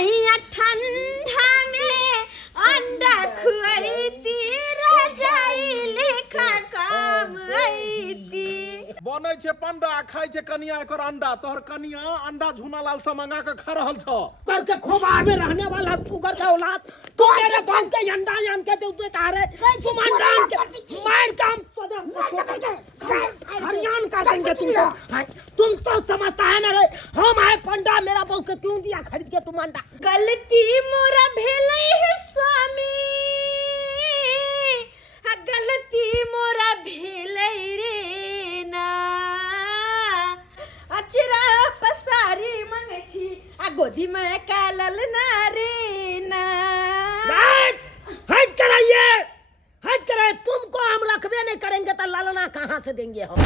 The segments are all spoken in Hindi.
सैया ठंडा में अंडा खुआईती रजाई लेखा काम आईती। बनै छे पंडा खाइ छे कनिया एकर अंडा तोहर कनिया अंडा झूना लाल से मंगा के खा रहल छ करके खोबार में रहने वाला सुगर का औलाद तो मेरे बाप के अंडा यान के दे तारे तुम अंडा के मार काम हरियाण का देंगे तुम तो समझता है ना रे हम आए पंडा मेरा बहू के क्यों दिया खरीद के तुम अंडा। गलती मोरा भेलै है स्वामी, गलती मोरा भेलै रे ना। अचरा पसारी मंगे छी आ गोदी में कालल ना रे ना। हट कराइए हट कराइए, तुमको हम रखबे नहीं करेंगे तो लालना कहाँ से देंगे हम।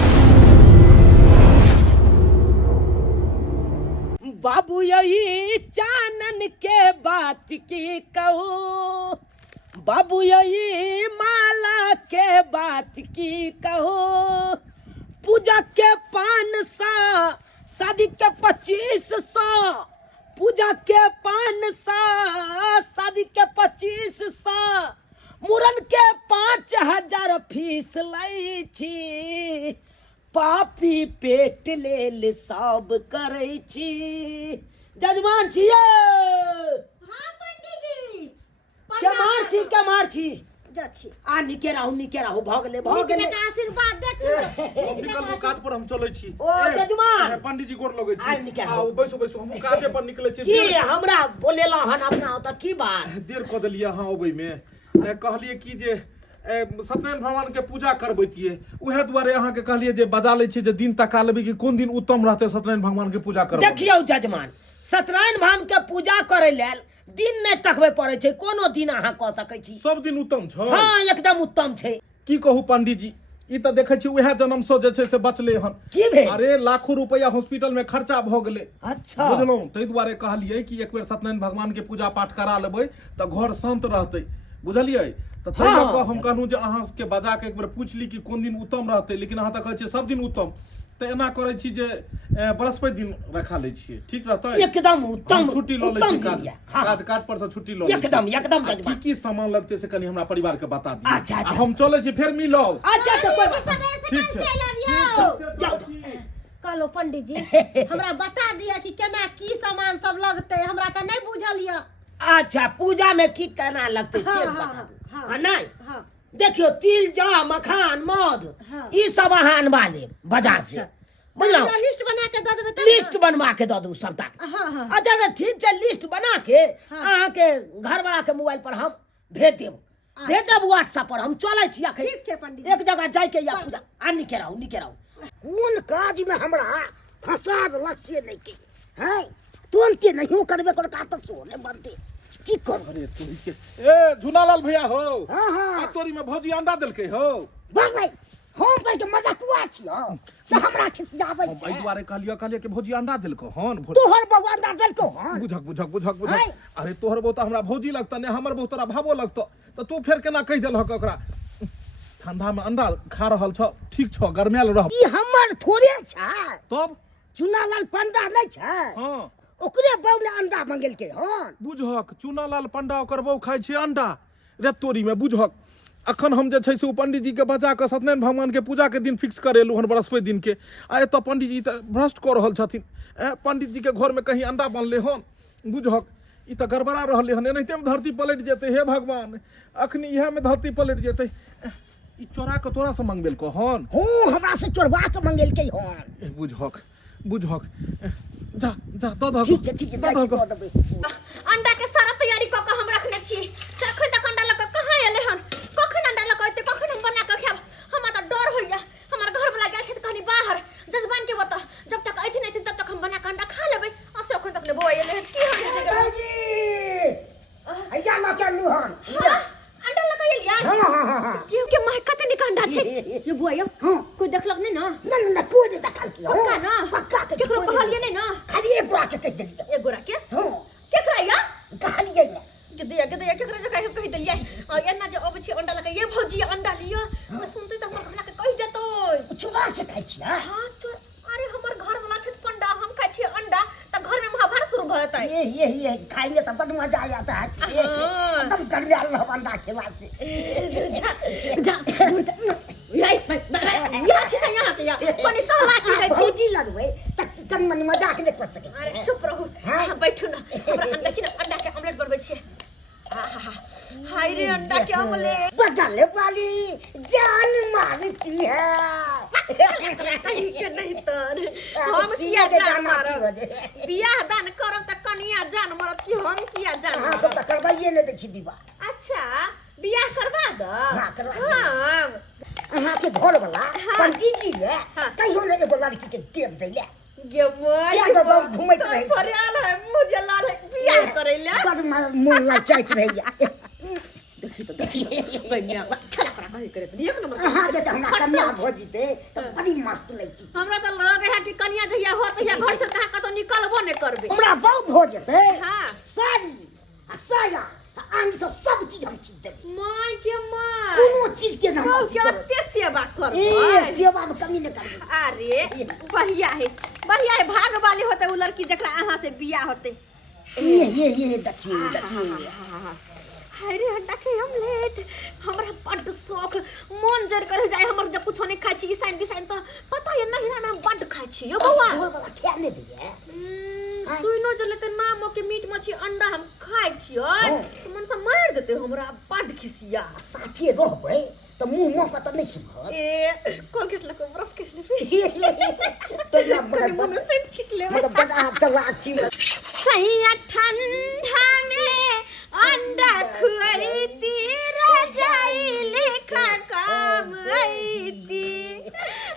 बाबू यही चानन के बात की कहो, बाबू यही माला के बात की कहो। पूजा के 500 शादी के 2500, पूजा के 500 शादी के 2500, मुरन के 5000 फीस लै छी। पापी पेट लेल सब करै छी। जजमान छियै हाँ पंडित जी के मार छी जाछि आ निके रहू भगले भगले के आशीर्वाद देखियो। निकल काज पर हम चलै छी। ओ जजमान पंडित जी गोर लगै आ छी। निके आओ बैसो हम काजे पर निकलै छी। की हमरा बोलेला हन अपना त की बात देर क देलिए अहाँ अबै में कहलिए की जे सत्यनारायण भगवान के पूजा करबैतिए उहे दुआरे अहाँ के कहलिए जे बजा लै छी जे दिन तका लेबै कि कोन दिन उत्तम रहतै सत्यनारायण भगवान के पूजा करब। देखियौ जजमान सत्यनारायण भगवान के पूजा करे लेल दिन नहीं तकबे पड़े छै, कोनो दिन अहाँ क सकै छी। सब दिन उत्तम छ। हाँ एकदम उत्तम छै। की कहू पंडित जी ई त देखै छी उहे जन्म से जे छै से बचले हन। की भेल? अरे लाखों रुपया हॉस्पिटल में खर्चा भ गेलै। अच्छा बुझलौं तै दुआरे कहलिए कि एक बेर सत्यनारायण भगवान के पूजा पाठ करा लेबै त घर शांत रहतै। बुझलियै त तै लऽ कऽ हम कहलहुँ जे अहाँ के बजा के एक बेर पूछ ली कि कोन दिन उत्तम रहतै, लेकिन अहाँ त कहै छियै सब दिन उत्तम। त एना करै छी जे बृहस्पति दिन रखा लै छियै, ठीक रहतै? एकदम उत्तम छुट्टी ल लै छी काज पर से छुट्टी ल लै छी। एकदम जजमान की सामान लगतै से कनी हमरा परिवार के बता दी। अच्छा हम चलै छी फेर मिलब। अच्छा तो कोई बात सवेरे से ठीक कल छै। चल आबियो। जाओ कहलो पंडित जी हमरा बता दिया कि केना की सामान सब लगतै, हमरा त नहीं बुझल य। अच्छा पूजा में की करना लगते से हाँ, बता हाँ, दो। हाँ, हाँ, नहीं हाँ। देखियो तिल जौ मखान मध हाँ। ये सब अहाँ अनवा लेब बाजार से। बुझलौ हमरा लिस्ट बना के द देबै त लिस्ट बनवा के दो सबटा। हाँ, हाँ। अच्छा तो ठीक है लिस्ट बना के हाँ। अहाँ के घर वाला के मोबाइल पर हम भेज देब व्हाट्सएप पर। हम चलै छी अखन ठीक छै पंडित जी। एक जगह जाय के या पूजा आ निके रहू। कोन काज में हमरा फसाद लक्ष्य नहीं के हैं तुरंते नहीं करबे कर का तक सोने बनते ठीक कर। अरे तोरी के ए झूनालाल भैया हो। हाँ हाँ आ तोरी में भौजी अंडा देलकै हो। बस भाई हम भाई के मजाकुआ छियो से हमरा खिसियाबै हम छै। एहि दुआरे कहलिए कि भौजी अंडा देलको हन। तोहर बउआ अंडा देलको हन। बुझक हाय। अरे तोहर बहू त हमरा भौजी लगता ने हमर बहू तोरा भावो लगता त तू फेर केना कहि देलहक ओकरा ठंडा में अंडा खा रहल छ ठीक छ गरमायल रह। ई हमर थोड़े छै तब चुनालाल पंडा नहीं छै हां ओकरे बहू ने अंडा मंगेलकै हन। बुझक चुनालाल पंडा ओकर बहू खाइ छै अंडा रे तोरी में। बुझक अखन हम जे छै से ओ पंडित जी के बचा के सत्यनारायण भगवान के पूजा के दिन फिक्स करेलू हन बृहस्पति दिन के। आ एत पंडित जी त भ्रष्ट क रहल छथिन। पंडित जी के घर में कहीं अंडा बनले हन। बुझक ई त गड़बड़ा रहले हन। एनाहिते में धरती पलट जेतै। हे भगवान अखनी इहे में धरती पलट जेतै। ई चोरा के तोरा से मंगबेलको हन। हो हमरा से चोरबा के मंगेलकै हन। बुझक जा दो ठीक है जाय छी दो देबै। अंडा के सारा तैयारी क के हम रखने छी। सखन तक अंडा लक कहां एले हन? कखन अंडा लक एते कखन हम बना के खाब? हमरा त डर होइया। हमर घर वाला गेल छै कहीं बाहर। जजमान के बता जब तक आइथिन तब तक हम बना के अंडा खा लेबै। आ सखन तक ले बोए एले की हम भौजी हैया ला के लू हन। अंडा लक एलिया। हां क्यों के माय कते निक अंडा छै। ये बोए कोई देखलक नहीं ना? ना कोई नहीं देखल की पक्का ना? पक्का के केकरो कहलिए नहीं ना? खाली एक गोरा के कह देलिए। एक गोरा के? हां केकरा या? कहलिए ना गदिया केकरा जगह हम कहि देलिए। और एना जे अब छी अंडा लक ये भौजी अंडा लियो। मैं सुनते त हमर घरला के कहि देतै। चुरा के खाइ छी। हां तो अरे हमर घर वाला छै पंडा हम खाइ छी अंडा त घर में महाभारत शुरू भ जेतै। ये ये खाएंगे तो बड़ मजा आ जाता है एकदम गर्मी अंडा खेला से जा यहाँ छी यहाँ के यहाँ कोनी सहला की दै छी भौजी लगबै त कनी मनी मजाक नहीं कर सके अरे चुप रहू हाँ बैठू ना हमरा अंडा के ऑमलेट बनबै छी हाय रे अंडा के ऑमलेट बगल वाली जान मारती है कहीं नहीं तर हम किया जान मारब बियाह दान करब त कनिया जान मारत कि हम किया जान हां सब त करबाइए ने दै छी विवाह अच्छा बियाह करवा द हां करवा हां अहाँ के घर वाला पंडित जी है कहियो ने एगो लड़की के देव दैले गे मोय क्या गाँव घूमत रही फरियाल है मुंह जलाल है बियाह करैला बड़ मन लचाइत रही देखी कन्या छला करा कहि करे एक नंबर अहाँ जे त हमरा कन्या भ जिते त बड़ी मस्त लगती हमरा त लगे है कि कन्या जहिया होत है घर छोड़ कहां कतो निकलबो नै करबे हमरा बहुत भ जेते हां साड़ी आ साया आन सब चीज हम चीज देब माय के माय कोनो चीज के नाम तो केते सेवा कर ए सेवा में कमी न करबे अरे बढ़िया है भाग वाले होते उ लड़की जकरा अहाँ से बियाह होते ये देखिए हाय रे अंडा के ऑमलेट हमरा बड्ड शौक मन जर कर जाए हमर जब कुछ नहीं खाई छी साइन बिसाइन तो पता है नहीं ना बड्ड खाई छी यो बौआ क्या ने दिए सुनो जले त नाम के मीट मछली अंडा हम खाई छियो तो मन से मार देते हमरा बड्ड खिसिया साथी रहबै त मुंह में पता नहीं सुखत ए कोलगेट लको ब्रश कर ले तो या मगर मुंह से छिट ले मगर बड़ा चला छी सैया ठंडा में अंडा खुआईती रजाई लेखा काम आईती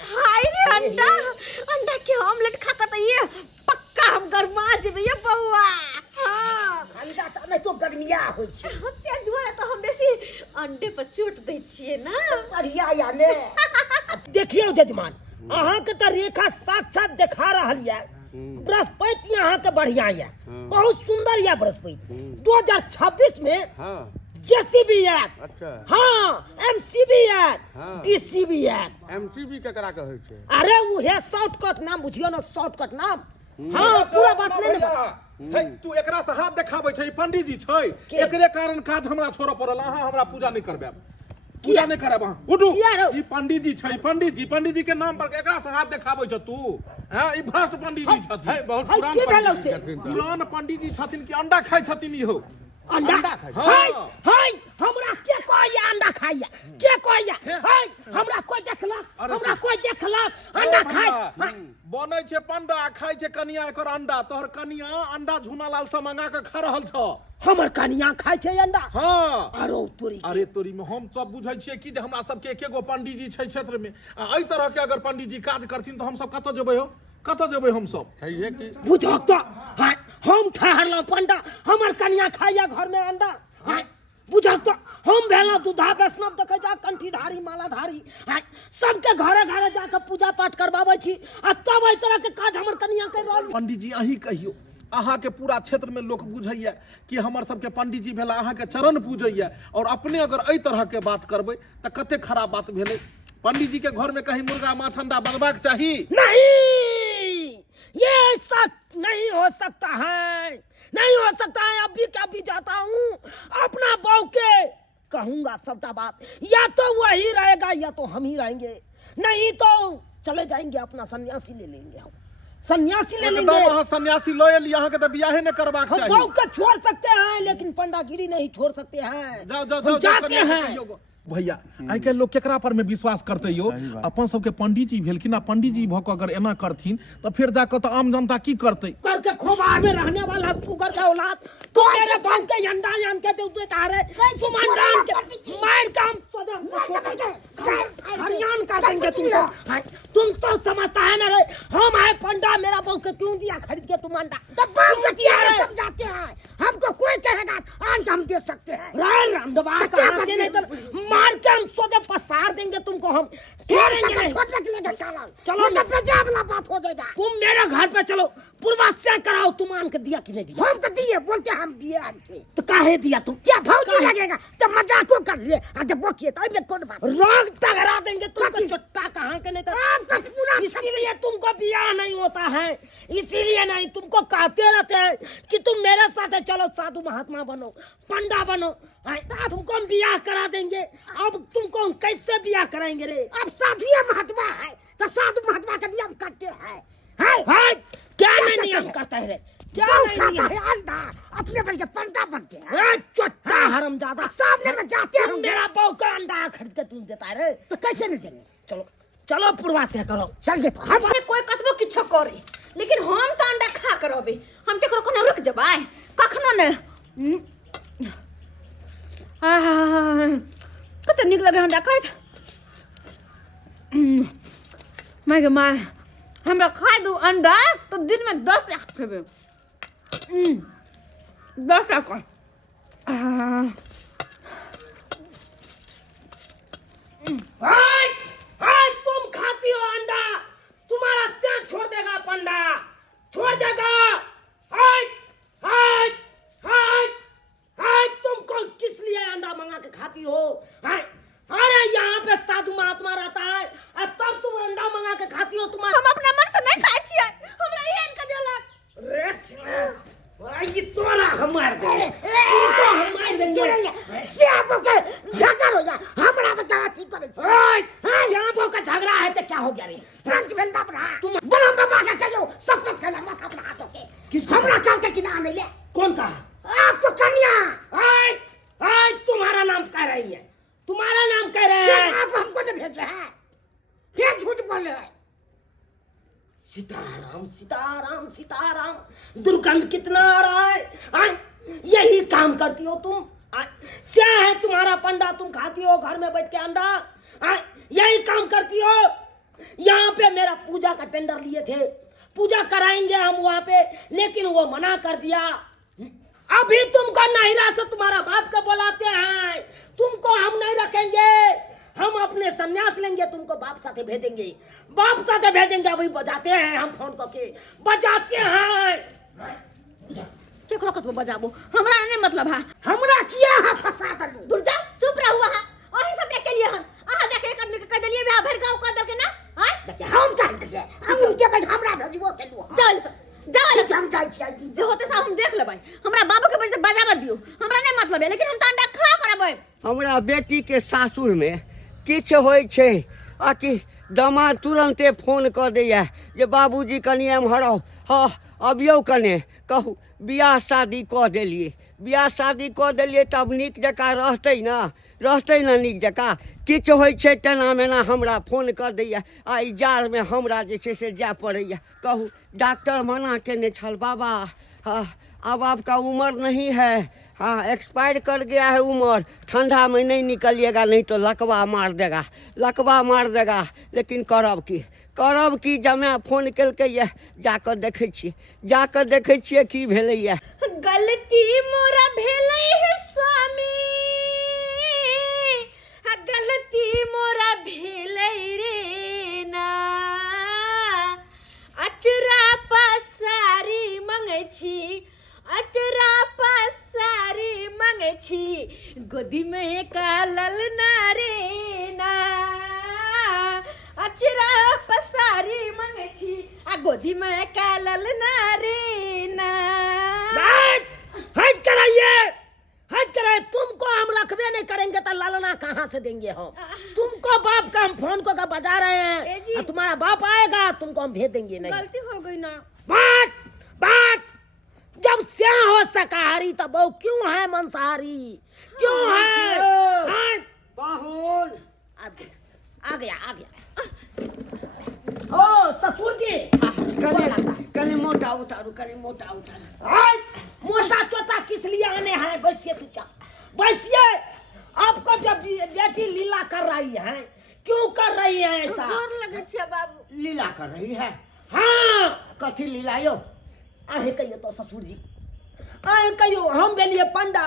हाय रे अंडा के ऑमलेट खा त ये पक्का हम गरमा जेबे ये बौआ हां अंडा त नहीं तो गर्मिया होय छै ते दुआरे तो हम बेसी अंडे पर चोट दै छिए ना बढ़िया या ने देखियो जजमान अहाँ के त रेखा साक्षात देखा रहल या बृहस्पति यहाँ के बढ़िया या बहुत सुंदर या बृहस्पति 2026 में जेसीबी एक्ट अच्छा हाँ MCB act DCB act MCB केकरा कहै छै अरे उहे शॉर्टकट नाम बुझियो ना शॉर्टकट नाम हाँ पूरा बात नहीं ना हे तू एकरा से हाथ देखाबै छै पंडित जी छै एकरे कारण काज हमरा छोड़ पड़ल अहाँ हमरा पूजा नहीं करबे पूजा नहीं करब अहाँ उठू ई पंडित जी छै पंडित जी के नाम पर एकरा से हाथ देखाबै छ तू हां ई भ्रष्ट पंडित जी छथिन बहुत हाय, के भेलौ से? पुरान पंडित जी छथिन कि अंडा खाइ छथिन इहो अंडा हाय हाय हमरा के कहया अंडा खाइया के कहया हाय हमरा कोई देखलक अंडा खाय बनै छै पंडा खाइ छै कनिया एकर अंडा तोहर कनिया अंडा झुना लाल से मंगा के खा रहल छ हमर कनिया खाय छै अंडा हां अरे तोरी में हम सब बुझै छियै कि जे हमरा सबके एकेगो पंडित जी छै क्षेत्र में आ एहि तरह के अगर पंडित जी काज करथिन तो हम सब कतऽ जेबै हो कतऽ जेबै हम सब छैहे कि बुझक तो हाय हम ठहरलौ पंडा हमर कनिया खाइया घर में अंडा हाय बुझक तो हम भेलौ दूधा वैष्णव देखे जा कंठीधारी मालाधारी हाय सबके घरे घरे जाके पूजा पाठ करबाबै छी आ तब एहि तरह के काज हमर कनिया कर रहल पंडित जी अहीं कहियो अहाँ के पूरा क्षेत्र में लोग बुझैया कि हमर सबके पंडित जी भेला अहाँ के चरण पूजैया और अपने अगर एहि तरह के बात करबै त कते खराब बात भेलै पंडित जी के घर में कहीं मुर्गा माछ अंडा बनबाक चाही नहीं ये सब नहीं हो सकता है अभी का भी जाता हूँ अपना बहू के कहूंगा सबटा बात या तो वही रहेगा या तो हम ही रहेंगे नहीं तो चले जाएंगे अपना सन्यासी ले लेंगे हम सन्यासी ले लेंगे वहाँ सन्यासी लो एली अहाँ के त बियाहे ने करबाक हम चाही बहू के छोड़ सकते हैं लेकिन पंडागिरी नहीं छोड़ सकते हैं जाओ जाते हैं भैया आइ काल्हि लोग केकरा पर में विश्वास करते यो अपन सबके पंडित जी भेलखिन आ पंडित जी भऽ कऽ अगर एना करथिन तो फिर जाकर तो आम जनता की करते करके खोबार में रहने वाला सुगर का औलाद तो मेरे बहू के अंडा यान के दे तारे सुमंडान के मार काम हरियाण का देंगे तुमको तुम तो समझता है ना रे हम आए पंडा मेरा बहू के क्यों दिया खरीद के तुम अंडा तब समझाते हैं हमको कोई कहेगा अंडा हम दे सकते हैं रामदबा का नहीं तो मार के हम सोचे पसार देंगे तुमको हम छोड़ेंगे नहीं छोड़ने के लिए चलो ना वाला बात हो जाएगा तुम मेरे घर पे चलो पूर्वाश्चर्य कराओ तुम आन के दिया कि नहीं दिया हम तो दिए बोलते हम दिए आके तो काहे दिया तुम क्या भौजी लगेगा तो मजाक को कर लिए जब वो किए तो अबे कौन बात रोग टकरा देंगे तुमको चुट्टा कहाँ के नहीं तो आपका पूरा इसीलिए तुमको बियाह नहीं होता है इसीलिए नहीं तुमको कहते रहते हैं कि तुम मेरे साथ चलो साधु महात्मा बनो पंडा बनो तुमको हम बियाह करा देंगे अब तुमको हम कैसे बियाह कराएंगे रे अब साधु महात्मा है तो साधु महात्मा का नियम करते हैं क्या नहीं नियम करता है रे क्या नहीं है अंधा अपने बल के पंडा बनते हैं चोट्टा हरामजादा सामने में जाते हैं मेरा बहू का अंडा खरीद के तुम देता रे तो कैसे नहीं देंगे चलो चलो पूर्वास से करो चल के तो हमने कोई कतबो किछो करे लेकिन हम तो अंडा खा करबे हम केकरो कोनो रुक जबाय कखनो ने कत निक लगे अंडा खाइत मैं के मां हमरा खाइ दू अंडा तो दिन में 10 लाख खेबे 10 लाख हाय तुम खाती हो अंडा तुम्हारा सिर छोड़ देगा पंडा छोड़ देगा हाय हाय हाय हाय तुमको किस लिए अंडा मंगा के खाती हो हाय अरे यहाँ पे साधु महात्मा रहता है अब तब तुम अंडा मंगा के खाती हो तुम हम अपना मन से नहीं खाइ छियै हमरा ये इनका देलक ये तोरा हमार दे तो हमार देंगे श्यामो के झगड़ा हो जा हमरा बता ठीक करे श्यामो का झगड़ा है तो क्या हो गया रे फ्रेंच बेलदा बना तुम बड़ा बाबा का कहो शपथ खेला मत अपना हाथों के किस हमरा काल के किना नहीं ले कौन कहा आपको कन्या हाय हाय तुम्हारा नाम कह रही है तुम्हारा नाम कह रहे हैं आप हमको ने भेजा है क्या झूठ बोले सीताराम सीताराम सीताराम दुर्गंध कितना आ रहा है यही काम करती हो तुम क्या है तुम्हारा पंडा तुम खाती हो घर में बैठ के अंडा यही काम करती हो यहाँ पे मेरा पूजा का टेंडर लिए थे पूजा कराएंगे हम वहाँ पे लेकिन वो मना कर दिया अभी तुमको नहिरा से तुम्हारा बाप का बुलाते हैं तुमको हम नहीं रखेंगे हम अपने संन्यास लेंगे तुमको बाप साथे भेजेंगे बाप साथे भेजेंगे अभी बजाते हैं हम फोन करके बजाते हैं केकरो कतबो बजाबो हमरा नहीं मतलब है हमरा किया है फंसा दलू दूर जा चुप रह हुआ है ओही सब के लिए हन आहा देखे एक आदमी के कह देलिए बियाह भर गांव कर दे के ना हां देखिए हम कह दिए हम उनके पे हमरा भेजबो केलु चल जाओ हम जाई छी जे होते सब हम देख लेबै हमरा बाबू के बजे बजाबा दियो हमरा नहीं मतलब है लेकिन हम तो अंडा खा करबै हमरा बेटी के सासुर में किछ होय छै आ कि दामाद तुरंते फोन कर दैया जे बाबूजी कनी एम्हर आओ हाँ अबियौ कने कहू बियाह शादी कऽ देलिए बियाह शादी कऽ देलिए तब नीक जकाँ रहतै ना नीक जकाँ किछु होइ छै तेना मेना हमरा फोन कर दैया आ ई जाड़ में हमरा जे छै से जाय पड़ैया कहू डॉक्टर मना केने छल बाबा हाँ अब आपका उम्र नहीं है हाँ एक्सपायर कर गया है उम्र ठंडा में नहीं निकलिएगा नहीं तो लकवा मार देगा लेकिन करब की जमे फोन केलकैया जाकर देखै छियै की भेलैया गलती मोरा भेलै है स्वामी गलती मोरा भेलै रे ना अचरा पसारी मंगै छी अचरा पसारी मंगै छी गोदी में कालल ना रे ना अचरा पसारी मंगै छी आ गोदी में कालल ना रे ना हट कराइए तुमको हम रखबे नहीं करेंगे तो लालना कहाँ से देंगे हम तुमको बाप का हम फोन को बजा रहे हैं तुम्हारा बाप आएगा तुमको हम भेज देंगे नहीं गलती हो गई ना बात जब से हो शाकाहारी तब वो क्यों है मांसाहारी क्यों है पाहुन आ गया ओ ससुर जी कने मोटा उतारू मोटा चोटा किस लिए आने हैं बैठिए चुपचाप बैठिए आपको जब बेटी लीला कर रही है क्यों कर रही है ऐसा डर लगे छै बाबू लीला कर रही है हाँ कथी लीला यो आहे कहियो तो ससुर जी आहे कहियो हम बेलिए पंडा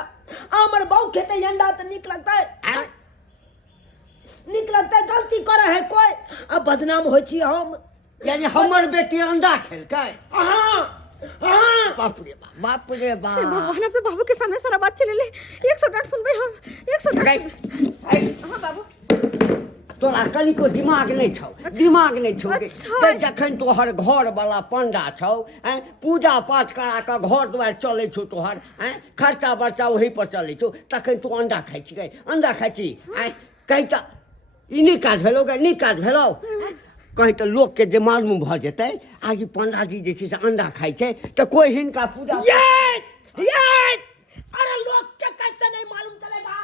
हमर बहू खेते अंडा तो निक लगता है गलती करे है कोई अब बदनाम हो छी हम यानी हमर बेटी अंडा खेलकै हाँ हाँ बाप रे बाप रे बाप। भगवान अब तो बाबू के सामने सारा बात चले ले 108 सुनबे हम 108। हां बाबू तोरा कनी को दिमाग नहीं छौ, दिमाग नहीं छौ। अच्छा। जखन तोहर घर वाला पंडा छौ, पूजा पाठ करा के घर द्वार चले छौ तोहर, खर्चा बर्चा वही पर चले छौ, तखन तू अंडा खाइ छी, अंडा खाइ छी। कहीं तो ई नहीं काज भेलो गे, नहीं काज भेलो। कहीं तो लोग के जे मालूम भ जेतै आगे पंडा जी जे छै से अंडा खाइ छै तो कोई हिनका पूजा ये अरे लोग के कैसे नहीं मालूम चलेगा?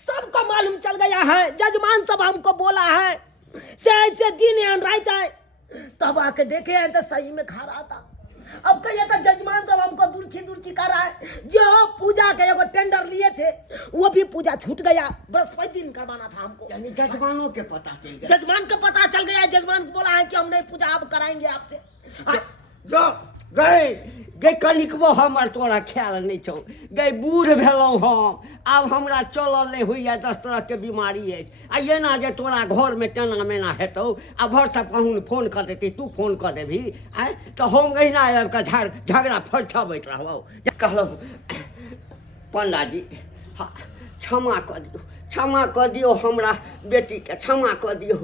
सबको मालूम चल गया है। जजमान सब हमको बोला है से ऐसे दिन एंड रात है, तब आके देखे हैं तो सही में खा रहा था। अब कहिए तो जजमान सब हमको दूरछी कर रहा है। जो पूजा के एगो टेंडर लिए थे वो भी पूजा छूट गया। बृहस्पति दिन करवाना था हमको। यानी जजमानों के पता चल गया, जजमान को पता चल गया। जजमान को बोला है कि हम नहीं पूजा अब कराएंगे आपसे। जो गए गए कनिकबो हमर तोरा ख्याल नहीं छौ। गए बूढ़ भेलौं हम, आब हमरा चलल नहीं होइए, 10 तरह के बीमारी है। आ ये ना जे तोरा घर में टेना मेना हेतौ आ भर से पाहुन फोन कर देती, तू फोन कर देबही तो हम अहिना आबि के झगड़ा फरछबैत रहबौ। कहलौ पंडा जी क्षमा कर दियौ, क्षमा कर दियौ, हमरा बेटी के क्षमा कर दियौ।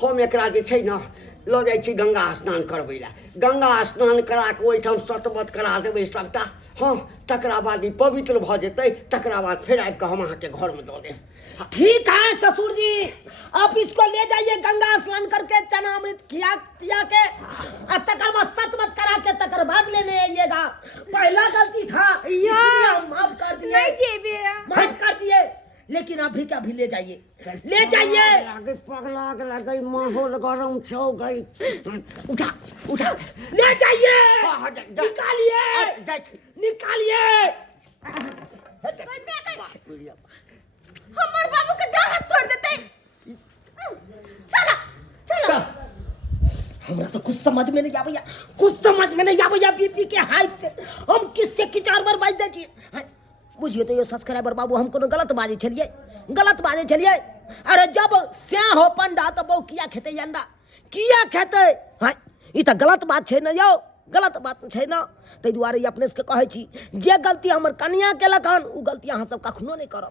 हम एकरा जे छै न लो जाइ छी गंगा स्नान करबै ला। गंगा स्नान करा के ओहिठाम सतबत करा देबै सबटा। हाँ तकरा बाद ई पवित्र भ जेतै, तकरा बाद फिर आबि के हम अहाँके घर में दऽ देब। ठीक है ससुर जी, आप इसको ले जाइए गंगा स्नान करके चना अमृत खिया के और तकर बाद सतमत करा के तकर बाद लेने आइएगा। पहला गलती था इसलिए हम माफ कर दिए, नहीं जेबे माफ कर दिए, लेकिन अभी का भी ले जाइए, ले जाइए। लागे पगला लगे माहौल गरम छौ गई। उठा उठा ले जाइए, हाँ, जा। निकालिए निकालिए। हमर बाबू के डर हाथ तोड़ देते। चला चला हमरा तो कुछ समझ में नहीं आबैया, कुछ समझ में नहीं आबैया। बीपी के हाइट से हम किससे की 4 बार बाज दै छियै। बुझियो तो ये सब्सक्राइबर बाबू हम कोनो गलत बाजे छलिए, गलत बाजे छलिए। अरे जब स्या हो पंडा तो बहु किया खेते अंडा, किया खेते। हां ई त गलत बात छै न यौ, गलत बात छै न। तै दुआरे अपने से कहै छी जे गलती हमर कन्या केलक हन उ गलती अहाँ सब कखनो नहीं करब।